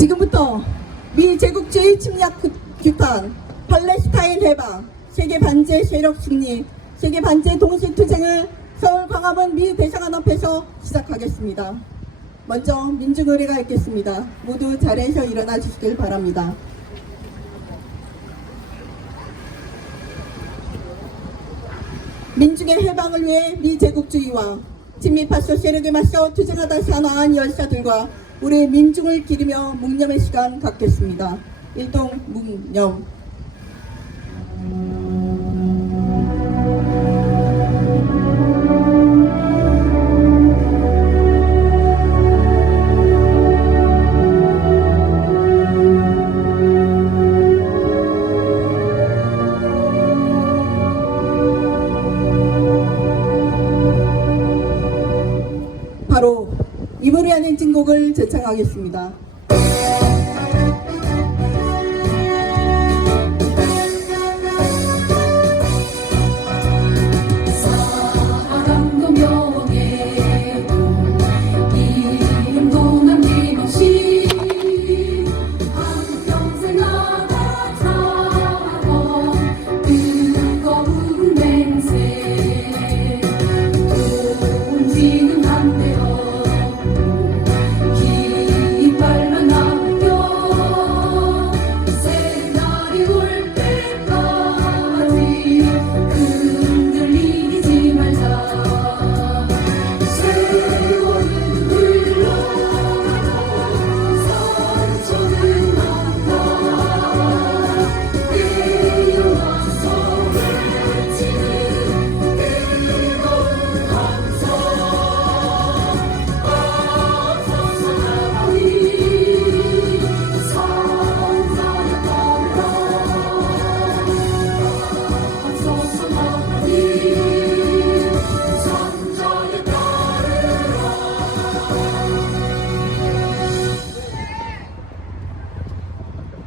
지금부터 미제국주의 침략 규탄, 팔레스타인 해방, 세계 반제 세력 승리, 세계 반제 동시투쟁을 서울 광화문 미 대사관 앞에서 시작하겠습니다. 먼저 민중의례가 있겠습니다. 모두 자리에서 일어나 주시길 바랍니다. 민중의 해방을 위해 미제국주의와 친미파쇼 세력에 맞서 투쟁하다 사망한 열사들과 우리 민중을 기리며 묵념의 시간 갖겠습니다. 일동 묵념. 바로 이불이 아닌 진곡을 제창하겠습니다.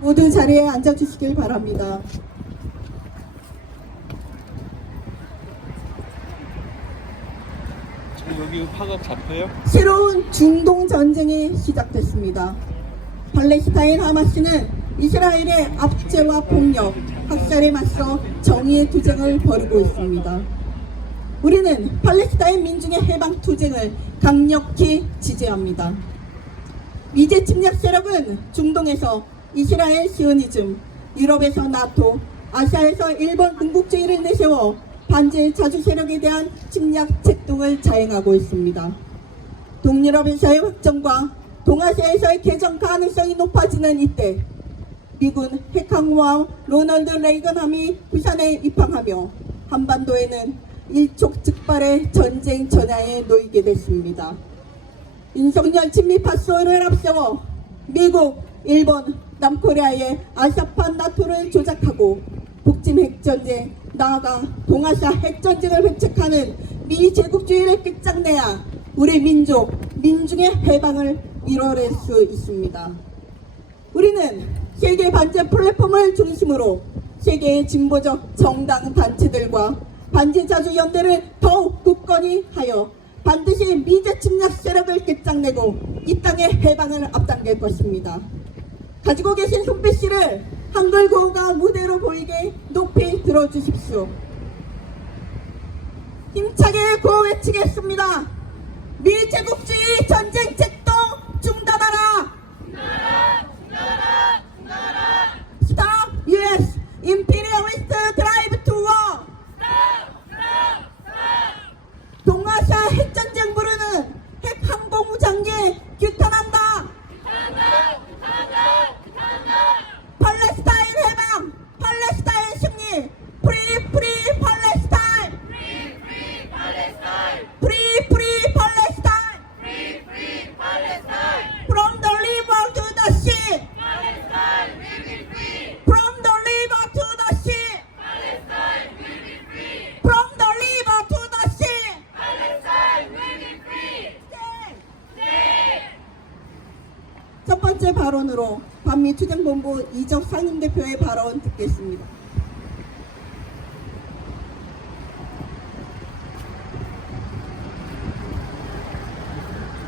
모두 자리에 앉아주시길 바랍니다. 여기 파각 잡혀요? 새로운 중동 전쟁이 시작됐습니다. 팔레스타인 하마스는 이스라엘의 압제와 폭력, 학살에 맞서 정의의 투쟁을 벌이고 있습니다. 우리는 팔레스타인 민중의 해방 투쟁을 강력히 지지합니다. 미제 침략 세력은 중동에서 이스라엘 시오니즘, 유럽에서 나토, 아시아에서 일본 군국주의를 내세워 반제 자주 세력에 대한 침략 책동을 자행하고 있습니다. 동유럽에서의 확정과 동아시아에서의 개정 가능성이 높아지는 이때 미군 핵항공모함 로널드 레이건함이 부산에 입항하며 한반도에는 일촉즉발의 전쟁 전야에 놓이게 됐습니다. 윤석열 친미파쇼를 앞세워 미국, 일본, 남코리아의 아시아판 나토를 조작하고 북진 핵전쟁, 나아가 동아시아 핵전쟁을 회책하는 미제국주의를 끝장내야 우리 민족, 민중의 해방을 이뤄낼 수 있습니다. 우리는 세계 반제 플랫폼을 중심으로 세계의 진보적 정당 단체들과 반제자주 연대를 더욱 굳건히 하여 반드시 미제 침략 세력을 끝장내고 이 땅의 해방을 앞당길 것입니다. 가지고 계신 손빛씨를 한글 구호가 무대로 보이게 높이 들어주십시오. 힘차게 구호 외치겠습니다. 미제국주의 전쟁 책동 중단하라! 중단하라! 중단하라! 중단하라! Stop US Imperialist Drive to War! Stop! Stop! Stop! 동아시아 핵전쟁 부르는 핵항공무장에 규탄한다! 규탄한다! 규탄한다! 규탄한다! 팔레스타인 해방! 팔레스타인 승리! Free Free Palestine! Free Free Palestine! Free Free Palestine! Free Free Palestine! From the river to the sea! Palestine will be free! From the river to the sea! Palestine will be free! From the river to the sea! Palestine will be free! Stay! Stay! 첫 번째 발언으로 반미투쟁본부 이적 상임대표의 발언 듣겠습니다.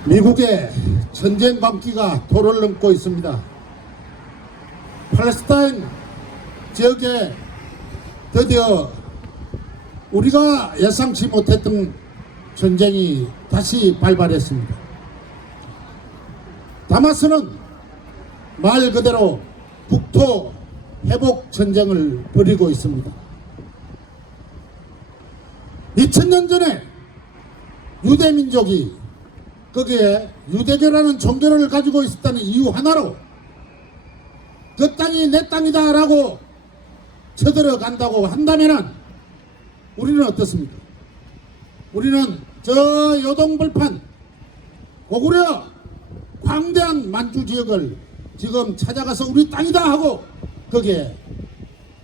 미국의 전쟁 밤기가 도를 넘고 있습니다. 팔레스타인 지역에 드디어 우리가 예상치 못했던 전쟁이 다시 발발했습니다. 다마스는 말 그대로 국토 회복 전쟁을 벌이고 있습니다. 2000년 전에 유대민족이 거기에 유대교라는 종교를 가지고 있었다는 이유 하나로 그 땅이 내 땅이다 라고 쳐들어간다고 한다면 우리는 어떻습니까? 우리는 저 요동벌판 고구려 광대한 만주 지역을 지금 찾아가서 우리 땅이다 하고 거기에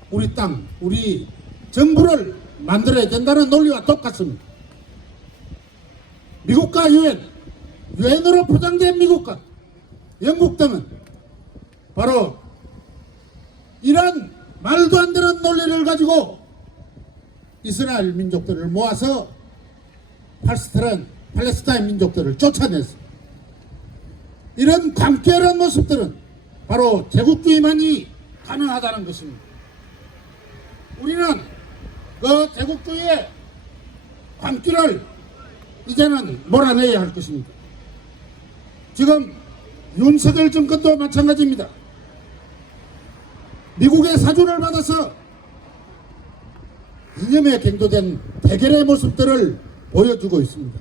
우리 땅, 우리 정부를 만들어야 된다는 논리와 똑같습니다. 미국과 유엔으로 포장된 미국과 영국 등은 바로 이런 말도 안 되는 논리를 가지고 이스라엘 민족들을 모아서 팔레스타인 민족들을 쫓아냈습니다. 이런 광기한 모습들은 바로 제국주의만이 가능하다는 것입니다. 우리는 그 제국주의의 광기를 이제는 몰아내야 할 것입니다. 지금 윤석열 정권도 마찬가지입니다. 미국의 사주를 받아서 이념에 갱도된 대결의 모습들을 보여주고 있습니다.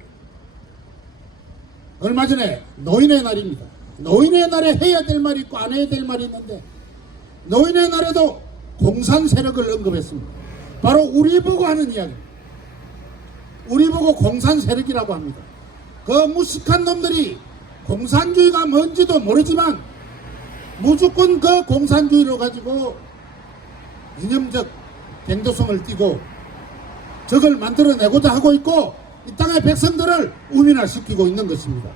얼마 전에 노인의 날입니다. 노인의 날에 해야 될 말이 있고 안 해야 될 말이 있는데 노인의 날에도 공산 세력을 언급했습니다. 바로 우리 보고 하는 이야기입니다. 우리 보고 공산 세력이라고 합니다. 그 무식한 놈들이 공산주의가 뭔지도 모르지만 무조건 그 공산주의로 가지고 이념적 갱도성을 띠고 적을 만들어내고자 하고 있고 이 땅의 백성들을 우민화시키고 있는 것입니다.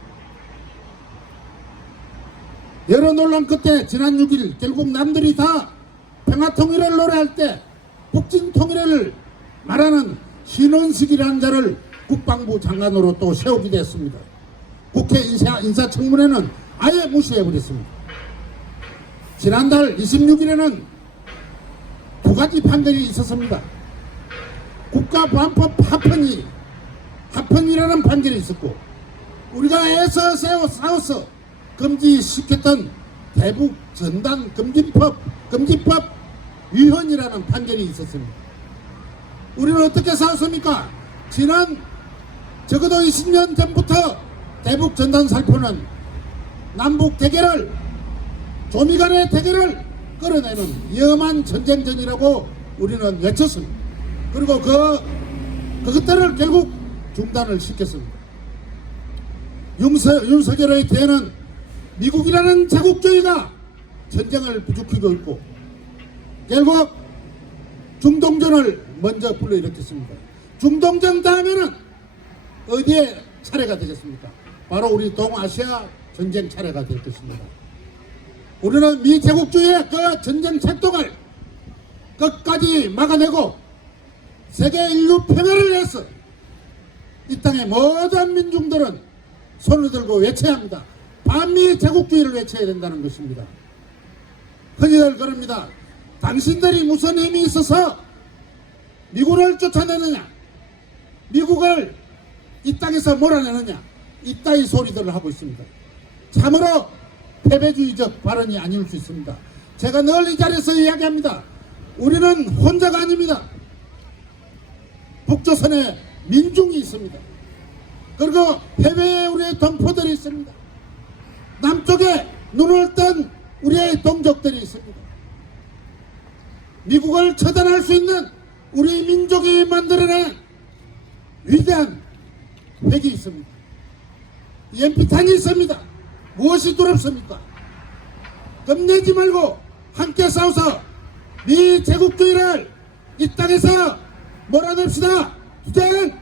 여러 논란 끝에 지난 6일 결국 남들이 다 평화통일을 노래할 때 북진통일을 말하는 신원식이라는 자를 국방부 장관으로 또 세우게 됐습니다. 국회 인사청문회는 아예 무시해버렸습니다. 지난달 26일에는 두 가지 판결이 있었습니다. 국가보안법 합헌이라는 판결이 있었고 우리가 애써 싸워서 금지시켰던 대북 전단 금지법 위헌이라는 판결이 있었습니다. 우리는 어떻게 싸웠습니까? 지난 적어도 20년 전부터 대북 전단 살포는 남북 대결을 조미간의 대결을 끌어내는 위험한 전쟁전이라고 우리는 외쳤습니다. 그리고 그것들을 결국 중단을 시켰습니다. 윤석열의 뒤에는 미국이라는 자국주의가 전쟁을 부추기고 있고 결국 중동전을 먼저 불러일으켰습니다. 중동전 다음에는 어디에 차례가 되겠습니까? 바로 우리 동아시아 전쟁 차례가 될 것입니다. 우리는 미제국주의의 그 전쟁 책동을 끝까지 막아내고 세계 인류 평화를 위해서 이 땅의 모든 민중들은 손을 들고 외쳐야 합니다. 반미 제국주의를 외쳐야 된다는 것입니다. 흔히들 그럽니다. 당신들이 무슨 힘이 있어서 미국을 쫓아내느냐, 미국을 이 땅에서 몰아내느냐, 이따위 소리들을 하고 있습니다. 참으로 패배주의적 발언이 아닐 수 있습니다. 제가 늘 이 자리에서 이야기합니다. 우리는 혼자가 아닙니다. 북조선에 민중이 있습니다. 그리고 해외에 우리의 동포들이 있습니다. 남쪽에 눈을 뜬 우리의 동족들이 있습니다. 미국을 처단할 수 있는 우리 민족이 만들어낸 위대한 핵이 있습니다. 연피탄이 있습니다. 무엇이 두렵습니까? 겁내지 말고 함께 싸워서 미제국주의를 이 땅에서 몰아냅시다. 투쟁!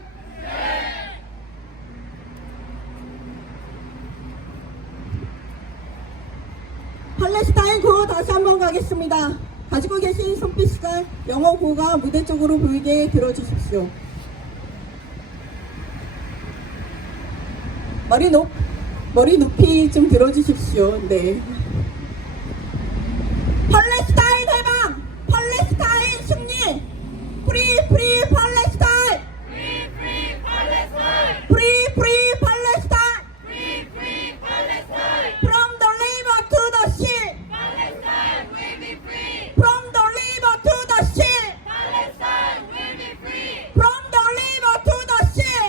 팔레스타인 구호 다시 한번 가겠습니다. 가지고 계신 손빛을 영어 구호가 무대 쪽으로 보이게 들어주십시오. 머리 높이 좀 들어주십시오. 네. 팔레스타인 해방, 팔레스타인 승리, 프리 프리 팔레스타인, 프리 팔레스타인, from the river to the sea, from the river to the sea, from the river to the sea.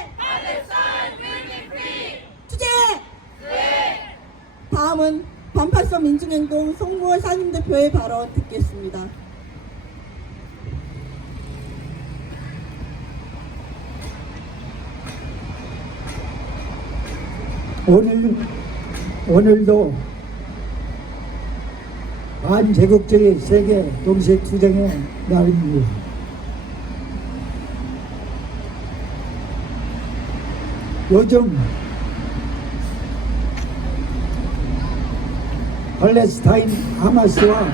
주제. 다음은 반팔선 민중행동 송구월 상임대표의 발언 듣겠습니다. 오늘도 반제국주의 세계 동시 투쟁의 날입니다. 요즘 팔레스타인 하마스와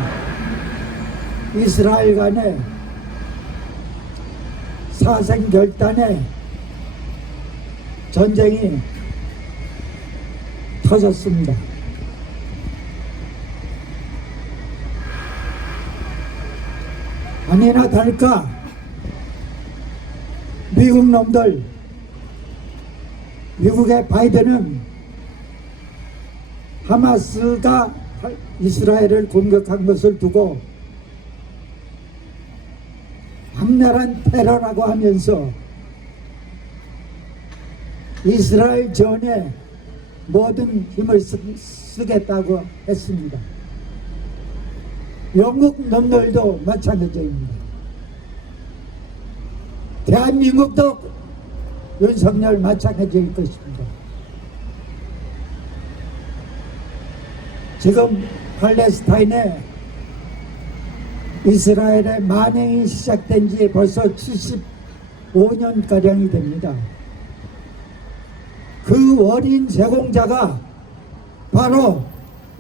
이스라엘 간의 사생결단의 전쟁이 터졌습니다. 아니나 다를까 미국 놈들, 미국의 바이든은 하마스가 이스라엘을 공격한 것을 두고 악랄한 테러라고 하면서 이스라엘 전에 모든 힘을 쓰겠다고 했습니다. 영국 놈들도 마찬가지입니다. 대한민국도 윤석열 마찬가지일 것입니다. 지금 팔레스타인에 이스라엘의 만행이 시작된 지 벌써 75년가량이 됩니다. 그 원인 제공자가 바로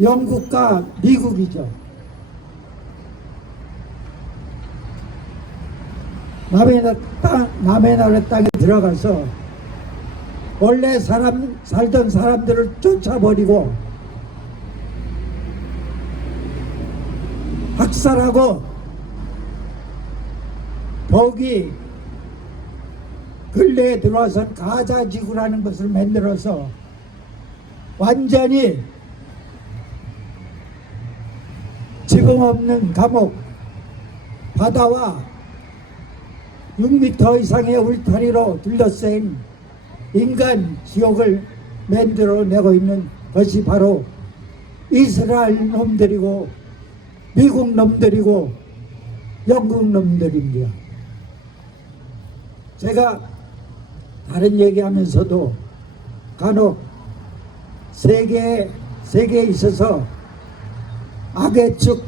영국과 미국이죠. 남의 나라 땅에 들어가서 원래 살던 사람들을 쫓아버리고 학살하고 더욱이 근래에 들어와선 가자지구라는 것을 만들어서 완전히 지붕 없는 감옥, 바다와 6m 이상의 울타리로 둘러싸인 인간 지옥을 만들어내고 있는 것이 바로 이스라엘 놈들이고 미국 놈들이고 영국 놈들입니다. 제가 다른 얘기하면서도 간혹 세계에 있어서 악의 축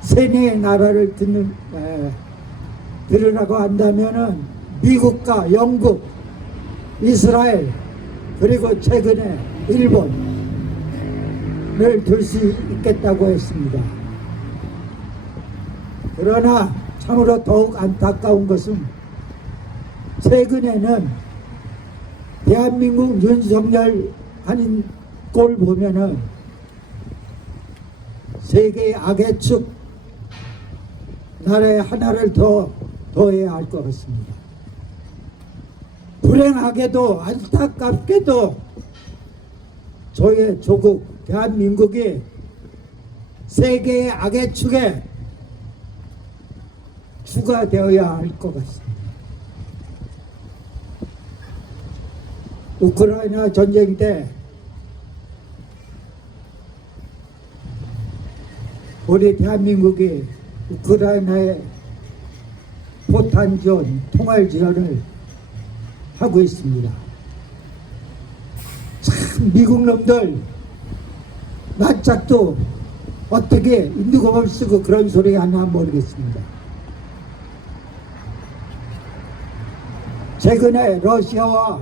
세뇌의 나라를 들으라고 한다면은 미국과 영국, 이스라엘, 그리고 최근에 일본을 들 수 있겠다고 했습니다. 그러나 참으로 더욱 안타까운 것은 최근에는 대한민국 윤석열 하는 꼴 보면은 세계의 악의 축 나라에 하나를 더해야 할 것 같습니다. 불행하게도 안타깝게도 저의 조국 대한민국이 세계의 악의 축에 주가 되어야 할 것 같습니다. 우크라이나 전쟁 때 우리 대한민국이 우크라이나에 포탄 지원, 통할 지원을 하고 있습니다. 참 미국 놈들 낯짝도 어떻게 인두검을 쓰고 그런 소리 하나 모르겠습니다. 최근에 러시아와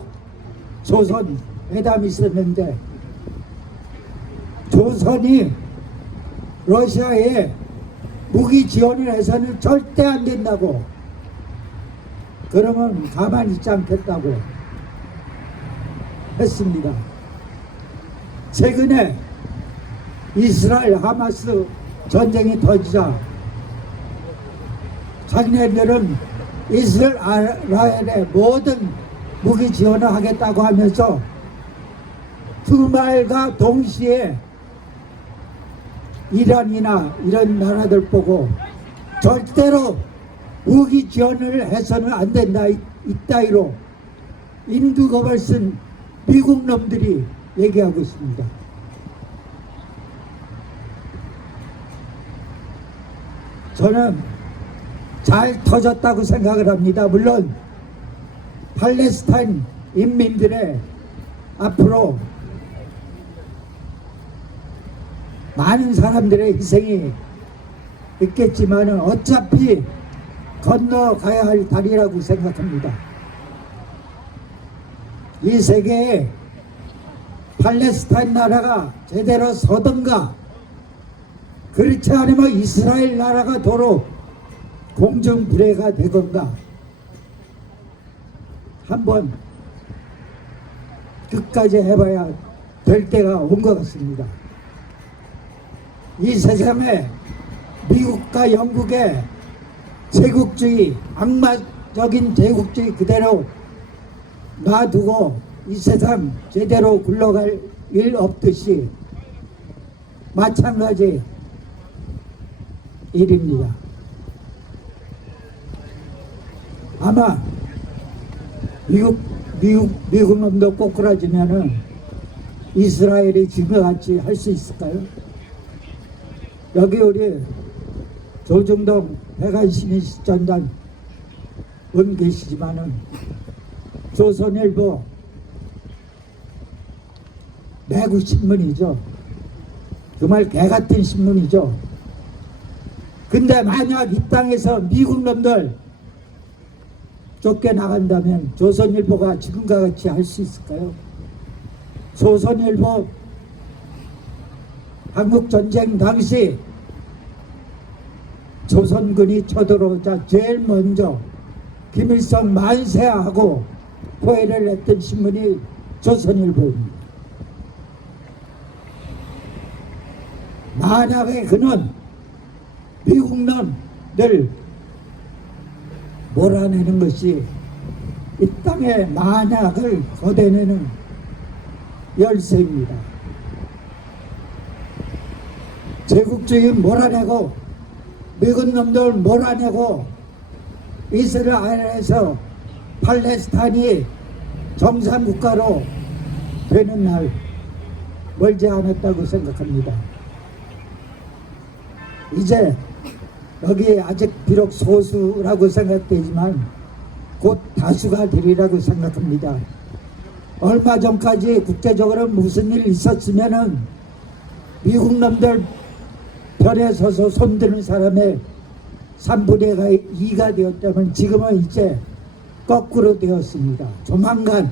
조선 회담이 있었는데 조선이 러시아에 무기 지원을 해서는 절대 안 된다고, 그러면 가만히 있지 않겠다고 했습니다. 최근에 이스라엘 하마스 전쟁이 터지자 자기네들은 이스라엘의 모든 무기 지원을 하겠다고 하면서 두 말과 동시에 이란이나 이런 나라들 보고 절대로 무기 지원을 해서는 안 된다 이따위로 인두겁을 쓴 미국 놈들이 얘기하고 있습니다. 저는 잘 터졌다고 생각을 합니다. 물론 팔레스타인 인민들의 앞으로 많은 사람들의 희생이 있겠지만 어차피 건너가야 할 다리라고 생각합니다. 이 세계에 팔레스타인 나라가 제대로 서든가 그렇지 않으면 이스라엘 나라가 도로 공중부례가 되건가 한번 끝까지 해봐야 될 때가 온 것 같습니다. 이 세상에 미국과 영국의 제국주의, 악마적인 제국주의 그대로 놔두고 이 세상 제대로 굴러갈 일 없듯이 마찬가지 일입니다. 아마 미국 놈도 꼬꾸라지면은 이스라엘이 지금같이 할 수 있을까요? 여기 우리 조중동 백안시민전단 은 계시지만은 조선일보 매국 신문이죠. 정말 개같은 신문이죠. 근데 만약 이 땅에서 미국 놈들 쫓겨나간다면 조선일보가 지금과 같이 할 수 있을까요? 조선일보 한국전쟁 당시 조선군이 쳐들어오자 제일 먼저 김일성 만세하고 포회를 했던 신문이 조선일보입니다. 만약에 그는 미국 놈들 몰아내는 것이 이 땅의 만약을 거둬내는 열쇠입니다. 제국주의 몰아내고 미국 놈들 몰아내고 이스라엘에서 팔레스타인이 정상국가로 되는 날 멀지 않았다고 생각합니다. 이제 여기 아직 비록 소수라고 생각되지만 곧 다수가 되리라고 생각합니다. 얼마 전까지 국제적으로 무슨 일 있었으면은 미국 놈들 편에 서서 손드는 사람의 3분의 2가 되었다면 지금은 이제 거꾸로 되었습니다. 조만간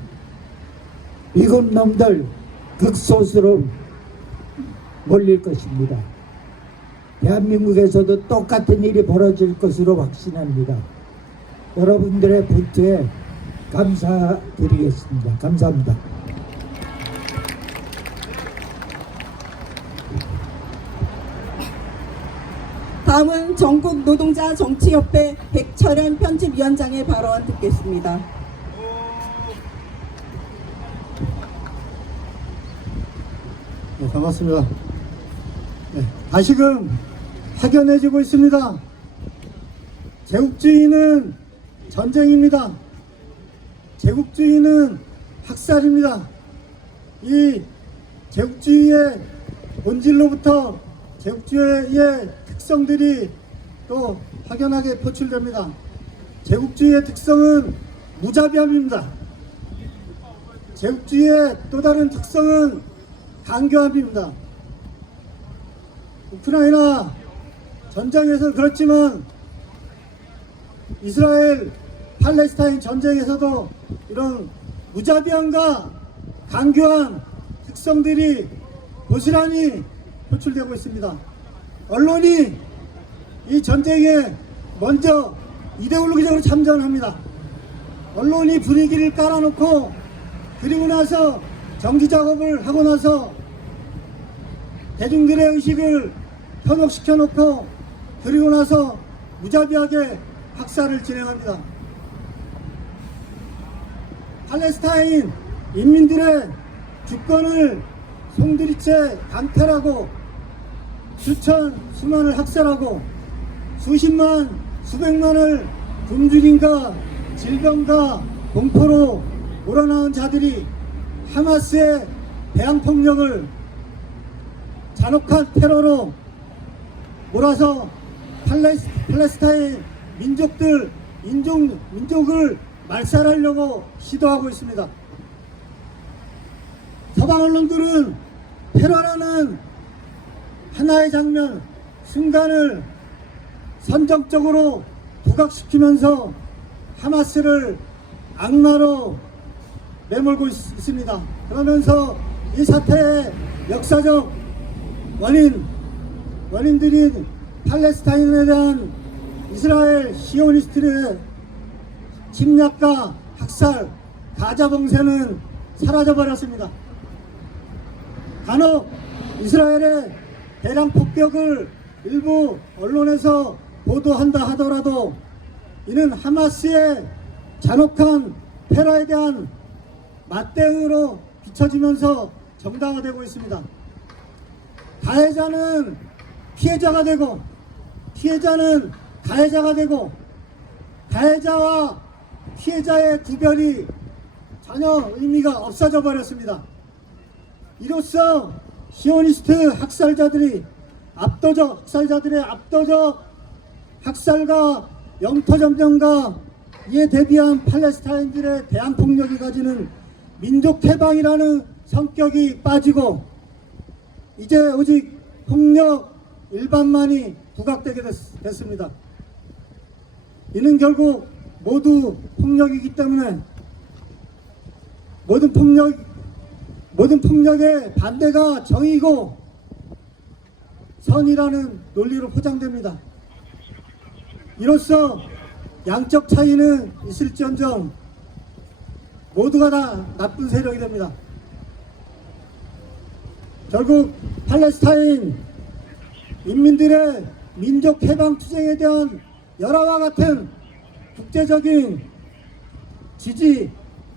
미국 놈들 극소수로 몰릴 것입니다. 대한민국에서도 똑같은 일이 벌어질 것으로 확신합니다. 여러분들의 분투에 감사드리겠습니다. 감사합니다. 다음은 전국노동자 정치협회 백철현 편집위원장의 발언 듣겠습니다. 네, 반갑습니다. 네, 다시금 확연해지고 있습니다. 제국주의는 전쟁입니다. 제국주의는 학살입니다. 이 제국주의의 본질로부터 제국주의의 특성들이 또 확연하게 표출됩니다. 제국주의의 특성은 무자비함입니다. 제국주의의 또 다른 특성은 강교함입니다. 우크라이나 전쟁에서 그렇지만 이스라엘 팔레스타인 전쟁에서도 이런 무자비함과 강교한 특성들이 고스란히 표출되고 있습니다. 언론이 이 전쟁에 먼저 이데올로기적으로 참전합니다. 언론이 분위기를 깔아놓고 그리고 나서 정치 작업을 하고 나서 대중들의 의식을 현혹시켜 놓고 그리고 나서 무자비하게 학살을 진행합니다. 팔레스타인 인민들의 주권을 송두리째 강탈하고 수천수만을 학살하고 수십만 수백만을 굶주림과 질병과 공포로 몰아넣은 자들이 하마스의 대항폭력을 잔혹한 테러로 몰아서 팔레스타인 민족을 말살하려고 시도하고 있습니다. 서방 언론들은 테러라는 하나의 장면, 순간을 선정적으로 부각시키면서 하마스를 악마로 내몰고 있습니다. 그러면서 이 사태의 역사적 원인들인 팔레스타인에 대한 이스라엘 시오니스트의 침략과 학살, 가자 봉쇄는 사라져버렸습니다. 간혹 이스라엘의 대량 폭격을 일부 언론에서 보도한다 하더라도 이는 하마스의 잔혹한 테러에 대한 맞대응으로 비춰지면서 정당화되고 있습니다. 가해자는 피해자가 되고 피해자는 가해자가 되고 가해자와 피해자의 구별이 전혀 의미가 없어져 버렸습니다. 이로써 시오니스트 학살자들의 압도적 학살과 영토 점령과 이에 대비한 팔레스타인들의 대항폭력이 가지는 민족 해방이라는 성격이 빠지고 이제 오직 폭력 일반만이 부각되게 됐습니다. 이는 결국 모두 폭력이기 때문에 모든 폭력의 반대가 정의고 선이라는 논리로 포장됩니다. 이로써 양적 차이는 있을지언정 모두가 다 나쁜 세력이 됩니다. 결국 팔레스타인 인민들의 민족 해방 투쟁에 대한 열화와 같은 국제적인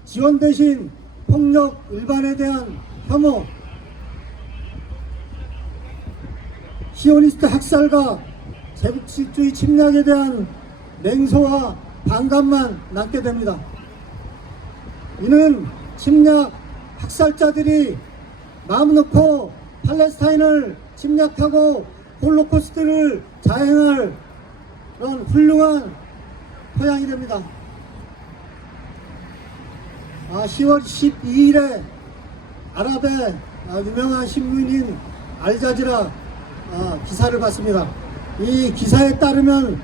지원 대신 폭력 일반에 대한 혐오, 시오니스트 학살과 제국주의 침략에 대한 냉소와 반감만 남게 됩니다. 이는 침략 학살자들이 마음 놓고 팔레스타인을 침략하고 홀로코스트를 자행할 그런 훌륭한 토양이 됩니다. 10월 12일에 아랍의 유명한 신문인 알자지라 기사를 봤습니다. 이 기사에 따르면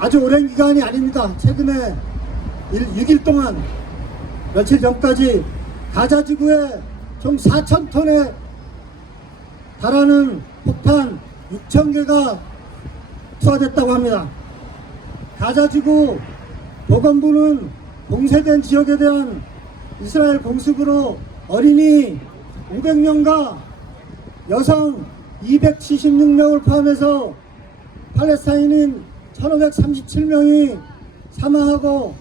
아주 오랜 기간이 아닙니다. 최근에 6일 동안 며칠 전까지 가자 지구에 총 4,000톤에 달하는 폭탄 6,000개가 투하됐다고 합니다. 가자 지구 보건부는 봉쇄된 지역에 대한 이스라엘 공습으로 어린이 500명과 여성 276명을 포함해서 팔레스타인인 1537명이 사망하고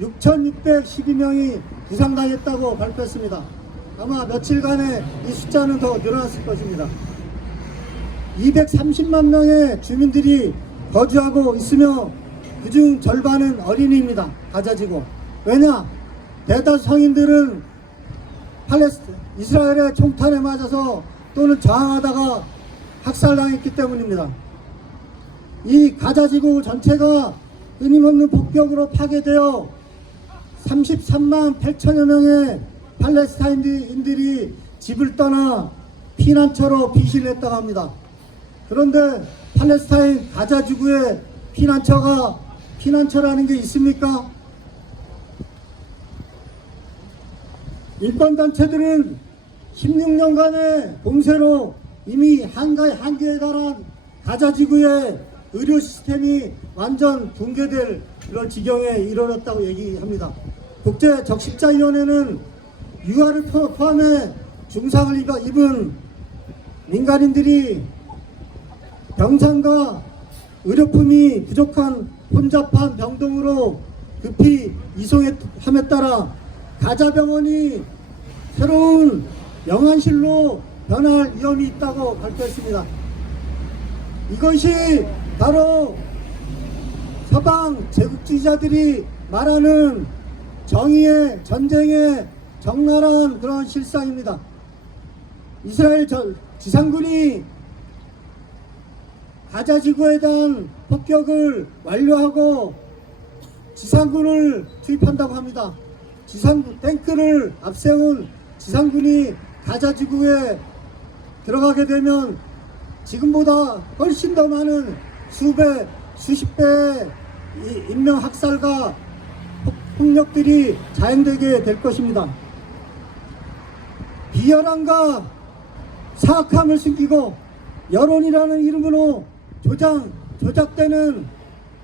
6612명이 부상당했다고 발표했습니다. 아마 며칠간에 이 숫자는 더 늘어났을 것입니다. 230만 명의 주민들이 거주하고 있으며 그중 절반은 어린이입니다. 가자지구. 왜냐? 대다수 성인들은 이스라엘의 총탄에 맞아서 또는 저항하다가 학살당했기 때문입니다. 이 가자지구 전체가 끊임없는 폭격으로 파괴되어 33만 8천여 명의 팔레스타인인들이 집을 떠나 피난처로 피신했다고 합니다. 그런데 팔레스타인 가자지구에 피난처라는 게 있습니까? 인권단체들은 16년간의 봉쇄로 이미 한계에 달한 가자지구의 의료 시스템이 완전 붕괴될 그런 지경에 이르렀다고 얘기합니다. 국제적십자위원회는 유아를 포함해 중상을 입은 민간인들이 병상과 의료품이 부족한 혼잡한 병동으로 급히 이송함에 따라 가자병원이 새로운 영안실로 변할 위험이 있다고 발표했습니다. 이것이 바로 서방 제국주의자들이 말하는 정의의 전쟁의 적나라한 그런 실상입니다. 이스라엘 지상군이 가자 지구에 대한 폭격을 완료하고 지상군을 투입한다고 합니다. 탱크를 앞세운 지상군이 가자 지구에 들어가게 되면 지금보다 훨씬 더 많은 수배, 수십 배의 인명학살과 폭력들이 자행되게 될 것입니다. 비열함과 사악함을 숨기고 여론이라는 이름으로 조작되는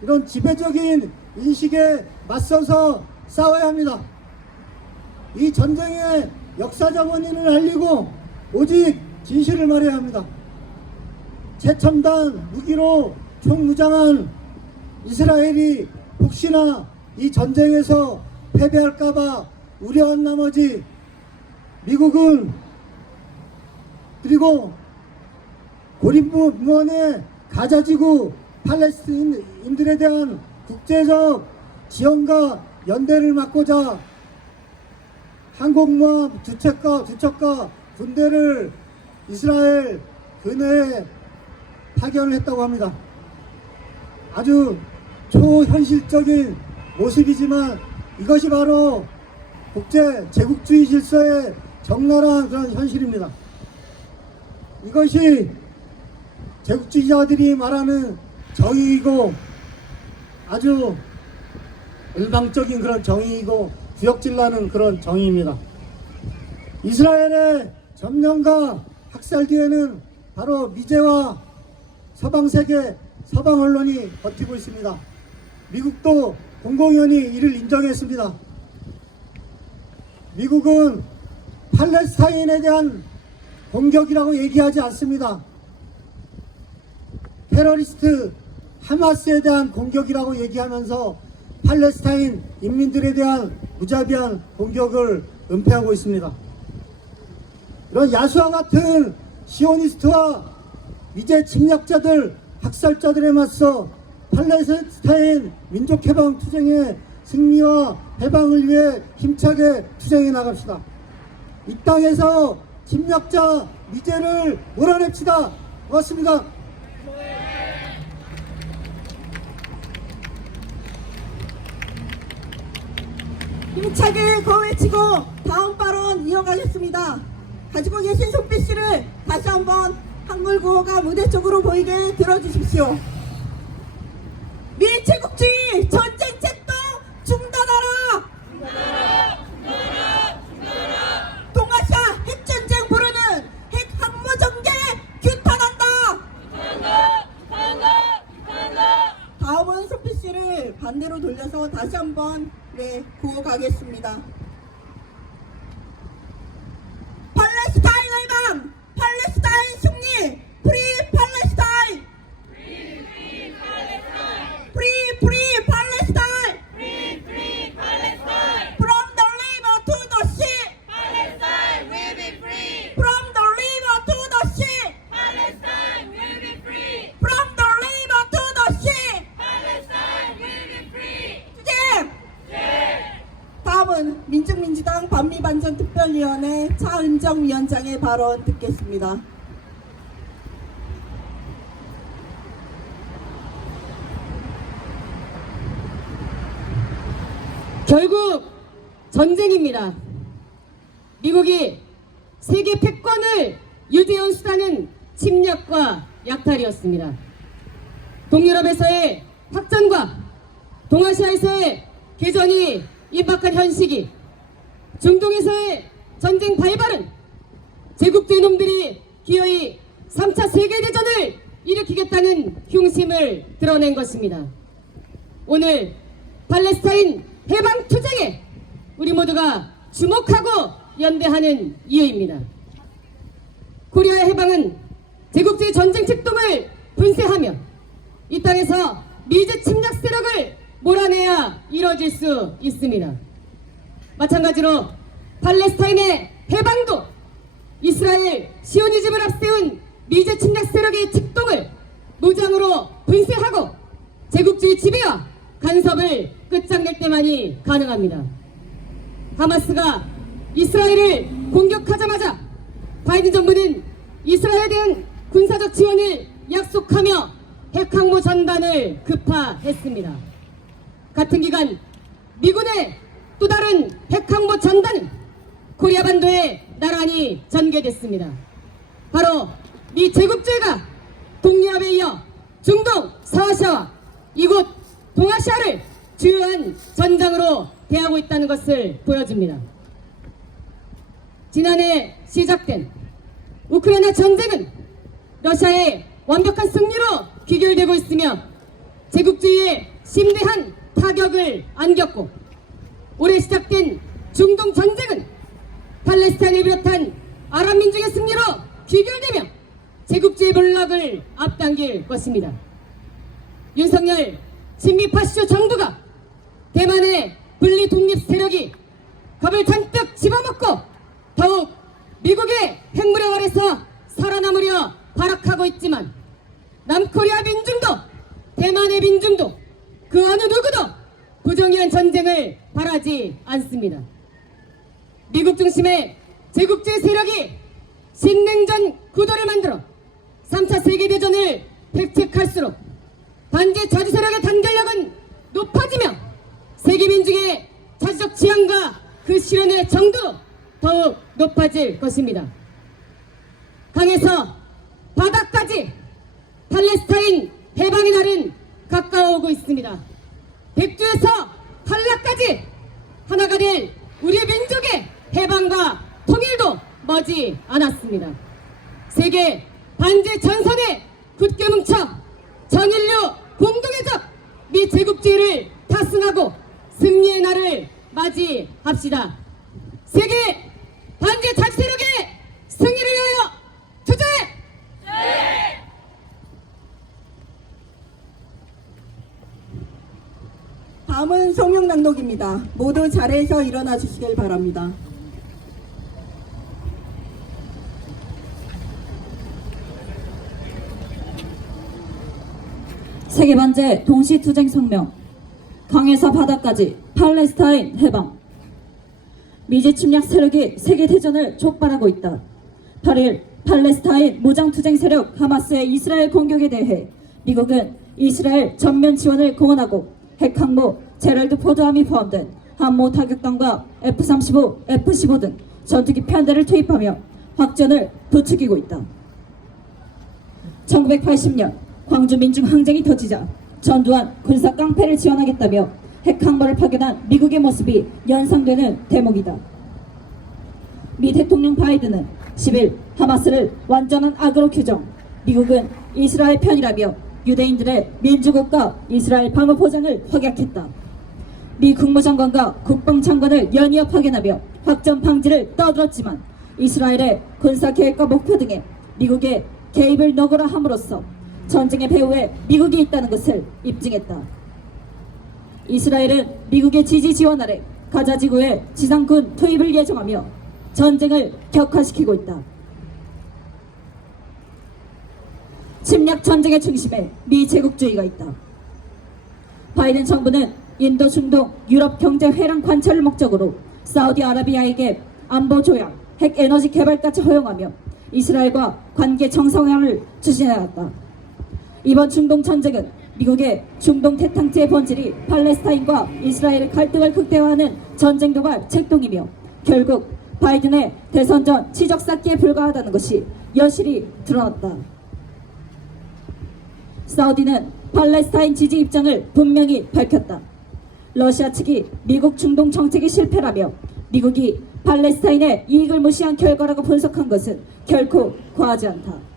이런 지배적인 인식에 맞서서 싸워야 합니다. 이 전쟁의 역사적 원인을 알리고 오직 진실을 말해야 합니다. 최첨단 무기로 총무장한 이스라엘이 혹시나 이 전쟁에서 패배할까봐 우려한 나머지 미국은 그리고 고립무원의 가자지구 팔레스타인인들에 대한 국제적 지원과 연대를 막고자 항공모함 두 척과 군대를 이스라엘 근해에 파견을 했다고 합니다. 아주 초현실적인 모습이지만 이것이 바로 국제 제국주의 질서의 적나라한 그런 현실입니다. 이것이 제국주의자들이 말하는 정의이고 아주 일방적인 그런 정의이고 구역질나는 그런 정의입니다. 이스라엘의 점령과 학살 뒤에는 바로 미제와 서방 세계, 서방 언론이 버티고 있습니다. 미국도 공공연히 이를 인정했습니다. 미국은 팔레스타인에 대한 공격이라고 얘기하지 않습니다. 테러리스트 하마스에 대한 공격이라고 얘기하면서 팔레스타인 인민들에 대한 무자비한 공격을 은폐하고 있습니다. 이런 야수와 같은 시오니스트와 미제 침략자들, 학살자들에 맞서 팔레스타인 민족해방 투쟁의 승리와 해방을 위해 힘차게 투쟁해 나갑시다. 이 땅에서 침략자 미제를 몰아냅시다. 고맙습니다. 힘차게 거외치고 다음 발언 이어가겠습니다. 가지고 계신 손빛씨를 다시 한번 한글 구호가 무대 쪽으로 보이게 들어주십시오. 미제국주의 전쟁 책동 중단하라! 동아시아 핵전쟁 부르는 핵 항모전개 규탄한다! 다음은 손빛씨를 반대로 돌려서 다시 한번 구호 가겠습니다. 팔레스타인 해방! 팔레스타인 승리! 프리 팔레스타인! 프리 팔레스타인! From the river to the sea! Palestine will be free! From the river to the sea! Palestine will be free! From the river to the sea! Palestine will be free! 투쟁! 다음은 민중민주당 반미반전특별위원회 차은정 위원장의 발언 듣겠습니다. 결국 전쟁입니다. 미국이 세계 패권을 유지해온 수단은 침략과 약탈이었습니다. 동유럽에서의 확전과 동아시아에서의 개전이 임박한 현 시기, 중동에서의 전쟁 발발은 제국주의 놈들이 기어이 3차 세계대전을 일으키겠다는 흉심을 드러낸 것입니다. 오늘 팔레스타인 해방 투쟁에 우리 모두가 주목하고 연대하는 이유입니다. 코리아의 해방은 전쟁 책동을 분쇄하며 이 땅에서 미제 침략 세력을 몰아내야 이뤄질 수 있습니다. 마찬가지로 팔레스타인의 해방도 이스라엘 시오니즘을 앞세운 미제 침략 세력의 책동을 무장으로 분쇄하고 제국주의 지배와 간섭을 끝장낼 때만이 가능합니다. 하마스가 이스라엘을 공격하자마자 바이든 정부는 이스라엘에 대한 군사적 지원을 약속하며 핵항모 전단을 급파했습니다. 같은 기간 미군의 또 다른 핵항모 전단은 코리아 반도에 나란히 전개됐습니다. 바로 미 제국주의가 동유럽에 이어 중동, 서아시아와 이곳 동아시아를 주요한 전장으로 대하고 있다는 것을 보여줍니다. 지난해 시작된 우크라이나 전쟁은 러시아의 완벽한 승리로 귀결되고 있으며 제국주의에 심대한 타격을 안겼고, 올해 시작된 중동 전쟁은 팔레스타인을 비롯한 아랍 민족의 승리로 귀결되며 제국주의 몰락을 앞당길 것입니다. 윤석열 친미 파시쇼 정부가 대만의 분리 독립 세력이 겁을 잔뜩 집어먹고 더욱 미국의 핵무력 아래서 살아남으려 발악하고 있지만 남코리아 민중도 대만의 민중도 그 어느 누구도 부정의한 전쟁을 바라지 않습니다. 미국 중심의 제국주의 세력이 신냉전 구도를 만들어 3차 세계대전을 획책할수록 반제 자주 세력의 단결력은 높아지며 세계민중의 자주적 지향과 그 실현의 정도도 더욱 높아질 것입니다. 강에서 바다까지 팔레스타인 해방의 날은 가까워오고 있습니다. 백두에서 한라까지 하나가 될 우리 민족의 해방과 통일도 머지 않았습니다. 세계 반제 전선에 굳게 뭉쳐 전인류 공동의 적 미 제국주의를 타승하고 승리의 날을 맞이합시다. 세계 반제 자주 세력의 승리를 위하여 투쟁! 다음은 성명 낭독입니다. 모두 자리에서 일어나 주시길 바랍니다. 세계반제 동시투쟁 성명. 강에서 바다까지 팔레스타인 해방. 미제 침략 세력이 세계대전을 촉발하고 있다. 8일 팔레스타인 무장투쟁 세력 하마스의 이스라엘 공격에 대해 미국은 이스라엘 전면 지원을 공언하고 핵항모 제럴드 포드함이 포함된 함모 타격단과 F-35, F-15 등 전투기 편대를 투입하며 확전을 부추기고 있다. 1980년 광주 민중 항쟁이 터지자 전두환 군사 깡패를 지원하겠다며 핵항모를 파견한 미국의 모습이 연상되는 대목이다. 미 대통령 바이든은 10일 하마스를 완전한 악으로 규정, 미국은 이스라엘 편이라며 유대인들의 민주국가 이스라엘 방어 포장을 확약했다. 미 국무장관과 국방장관을 연이어 파견하며 확전 방지를 떠들었지만 이스라엘의 군사계획과 목표 등에 미국의 개입을 너거라 함으로써 전쟁의 배후에 미국이 있다는 것을 입증했다. 이스라엘은 미국의 지지 지원 아래 가자 지구에 지상군 투입을 예정하며 전쟁을 격화시키고 있다. 침략 전쟁의 중심에 미 제국주의가 있다. 바이든 정부는 인도, 중동, 유럽 경제 회랑 관찰을 목적으로 사우디아라비아에게 안보 조약, 핵 에너지 개발까지 허용하며 이스라엘과 관계 정상화를 추진해왔다. 이번 중동 전쟁은 미국의 중동 대탕제의 본질이 팔레스타인과 이스라엘의 갈등을 극대화하는 전쟁 도발 책동이며 결국 바이든의 대선 전 치적 쌓기에 불과하다는 것이 여실히 드러났다. 사우디는 팔레스타인 지지 입장을 분명히 밝혔다. 러시아 측이 미국 중동 정책이 실패라며 미국이 팔레스타인의 이익을 무시한 결과라고 분석한 것은 결코 과하지 않다.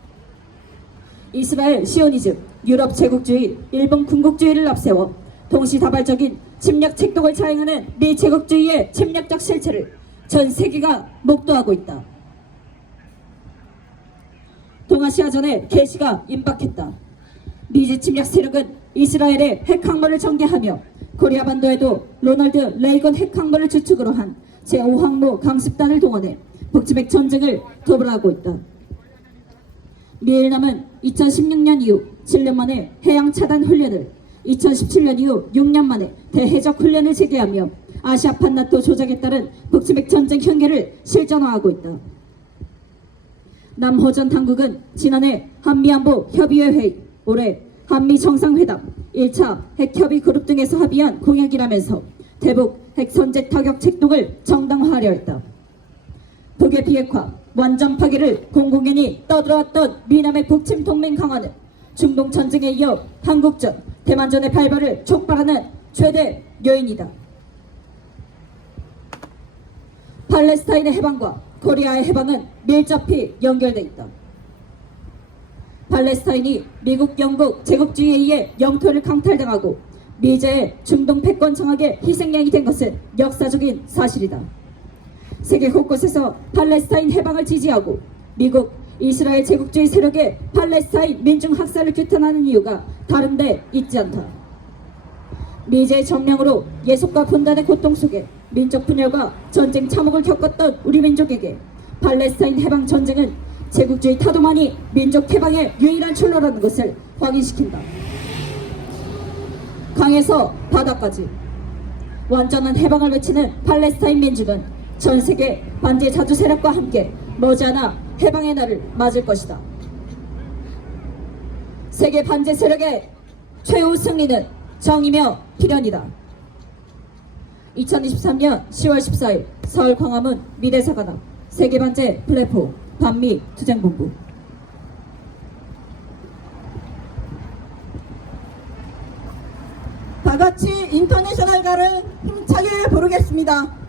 이스라엘 시오니즘, 유럽 제국주의, 일본 군국주의를 앞세워 동시다발적인 침략 책동을 자행하는 미 제국주의의 침략적 실체를 전 세계가 목도하고 있다. 동아시아전의 개시가 임박했다. 미지 침략 세력은 이스라엘의 핵항모를 전개하며 코리아 반도에도 로널드 레이건 핵항모를 주축으로 한 제5항모 강습단을 동원해 북치백 전쟁을 도발하고 있다. 미일남은 2016년 이후 7년 만에 해양 차단 훈련을, 2017년 이후 6년 만에 대해적 훈련을 재개하며 아시아판 나토 조작에 따른 북치백 전쟁 현계를 실전화하고 있다. 남호전 당국은 지난해 한미안보 협의회 회의, 올해 한미 정상회담, 1차 핵협의 그룹 등에서 합의한 공약이라면서 대북 핵선제 타격 책동을 정당화하려 했다. 북의 비핵화, 완전 파괴를 공공연히 떠들어왔던 미남의 북침 동맹 강화는 중동 전쟁에 이어 한국전, 대만전의 발발을 촉발하는 최대 요인이다. 팔레스타인의 해방과 코리아의 해방은 밀접히 연결돼 있다. 팔레스타인이 미국, 영국 제국주의에 의해 영토를 강탈당하고 미제의 중동 패권 장악의 희생양이 된 것은 역사적인 사실이다. 세계 곳곳에서 팔레스타인 해방을 지지하고 미국, 이스라엘 제국주의 세력의 팔레스타인 민중 학살을 규탄하는 이유가 다른데 있지 않다. 미제의 점령으로 예속과 분단의 고통 속에 민족 분열과 전쟁 참혹을 겪었던 우리 민족에게 팔레스타인 해방 전쟁은 제국주의 타도만이 민족 해방의 유일한 출로라는 것을 확인시킨다. 강에서 바다까지 완전한 해방을 외치는 팔레스타인 민족은 전 세계 반제 자주 세력과 함께 머지않아 해방의 날을 맞을 것이다. 세계 반제 세력의 최후 승리는 정이며 필연이다. 2023년 10월 14일 서울 광화문 미대사관앞 세계반제 플랫폼 반미 투쟁본부. 다같이 인터내셔널가를 힘차게 부르겠습니다.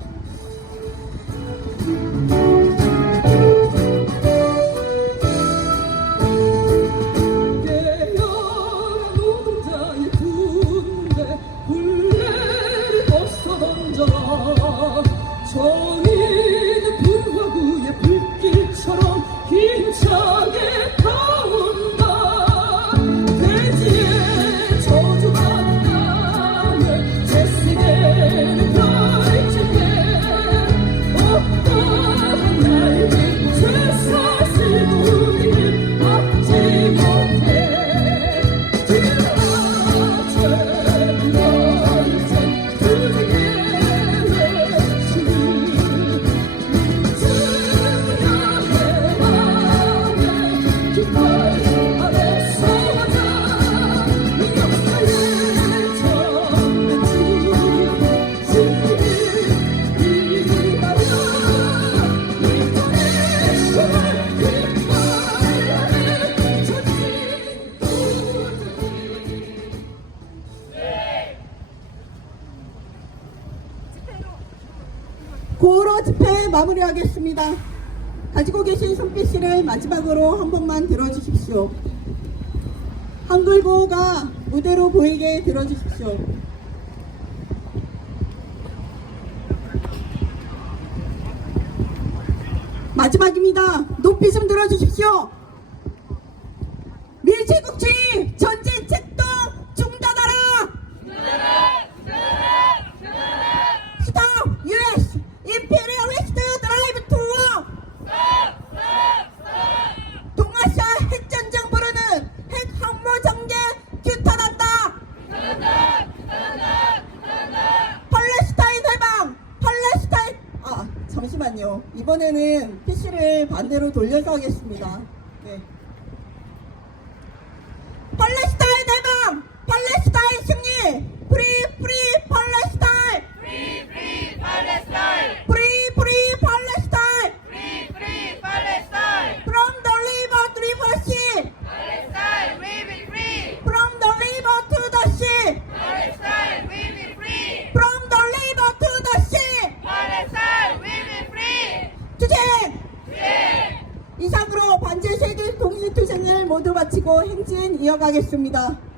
구호로 집회 마무리하겠습니다. 가지고 계신 손빛씨를 마지막으로 한 번만 들어주십시오. 한글 구호가 무대로 보이게 들어주십시오. 마지막입니다. 높이 좀 들어주십시오. 밀제국주의 전쟁 책동 중단하라. Stop US imperialist drive to war. 동아시아 핵전쟁 부르는 핵항모 전개 규탄한다. 팔레스타인 해방. 팔레스타인. 잠시만요. 이번에는 PC를 반대로 돌려서 하겠습니다. 네. 팔레스타인 해방. 팔레스타인 승리. 프리 팔레스타인. Free Palestine! 프리 팔레스타인. Free Palestine! From the river sea. Palestine will be free! From the river to the sea. Palestine will be free! From the river to the sea. Palestine will be free! 투쟁. Free! 이상으로 반제 세계 동시 투쟁을 모두 마치고 행진 이어가겠습니다.